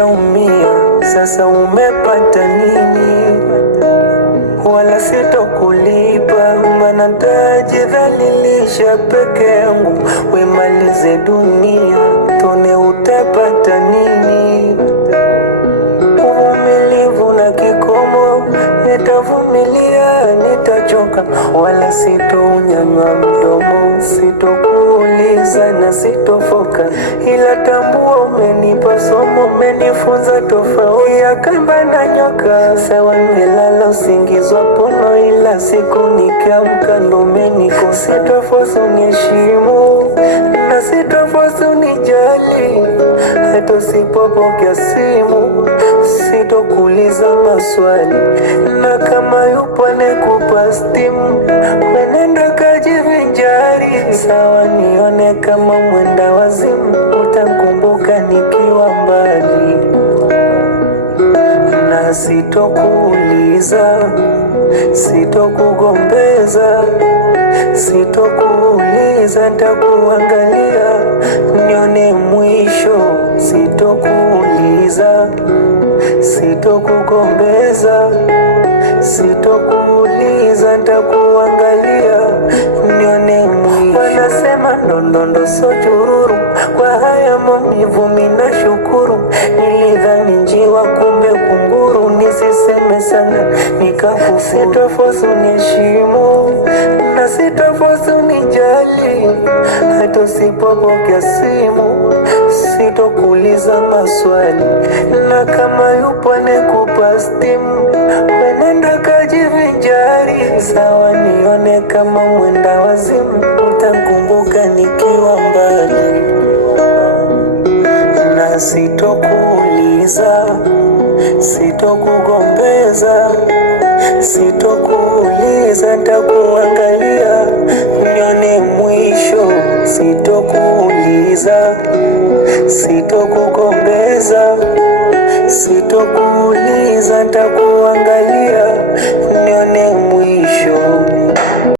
umeshaumia, sasa umepata nini? Wala sitokulipa, maana nitajidhalilisha peke yangu. Wemalize dunia, tone utapata nini? Uvumilivu na kikomo, nitavumilia, nitachoka, wala sitounyanyua mdomo. Sitokuuliza na sitofoka, ila tambua umenipa somo, umenifunza tofauti ya kamba na nyoka. Sawa nimelala usingizi wa pono, ila siku nikiamka ndo umenikosa. Sitofosi uniheshimu na sitofosi unijali, hata usipopokea simu sitokuuliza maswali, na kama yupo anekupa stimu wenenda kajivinjari. Sawa nione kama mwenda wazimu, utakumbuka nikiwa mbali, na sitokuuliza, sitokugombeza, sitokuuliza, nitakuangalia nione mwisho. Sitokuuliza, sitokugombeza, sitokuuliza, nitakuangalia nione mwisho. Wanasema ndondondo so chururu, kwa haya maumivu mina shukuru. Nilidhani njiwa kumbe kunguru, nisiseme sana nikakufuru. Sitofosi uniheshimu na sitofosi unijali, hata usipopokea simu sitokuuliza maswali, na kama yupo anekupa stimu wenenda kajivinjari. Sawa nione kama mwenda wazimu, utakumbuka nikiwa mbali, na sitokuuliza, sitokugombeza, sitokuuliza, nitakuangalia nione mwisho. Sitokuuliza,